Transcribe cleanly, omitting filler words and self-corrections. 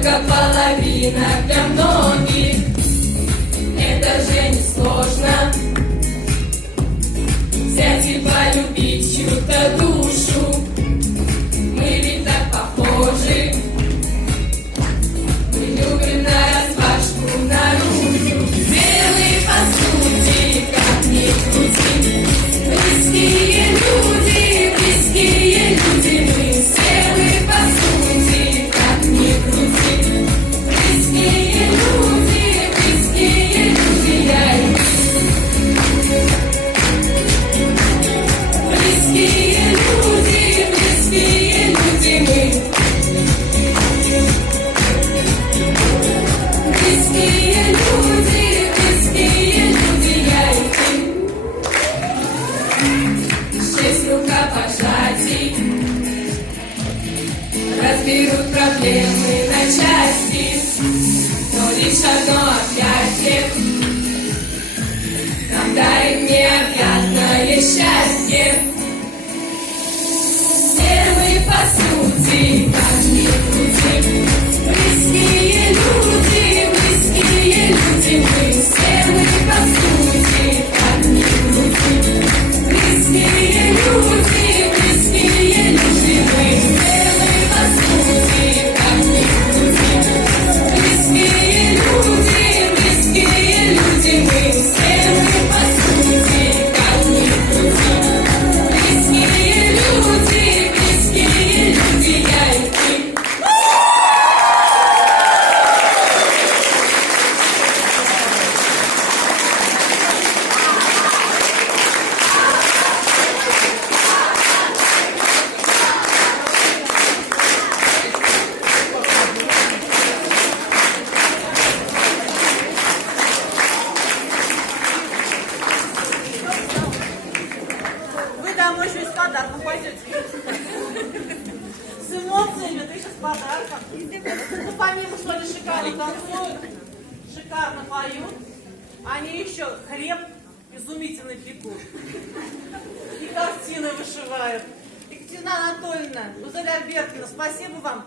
только половина для многих. Это же не сложно взять и полюбить чью-то душу. Мы ведь так похожи. Мы любим нараспашку наружу. Белые по сути, как ни крути. Близкие люди, мы все мы по сути, как ни крути. Близкие люди, я и ты. Близкие люди, мы. Близкие люди, я и ты. 6 рукопожатий разберут проблемы на части, но лишь одно объятие нам дарит необъятное счастье. Все мы по сути, как ни крути. Близкие люди, мы все мы по сути, как ни крути. Близкие люди, мы все мы по сути, как ни крути. Близкие люди, мы все мы по сути, как ни крути. Близкие люди, я и ты. Вы домой еще и с подарком пойдете. С эмоциями, ты еще с подарком. Ну, помимо, что они шикарно танцуют, шикарно поют, они еще хлеб изумительно пекут. И картины вышивают. Екатерина Анатольевна, Гузель Альбертовна, спасибо вам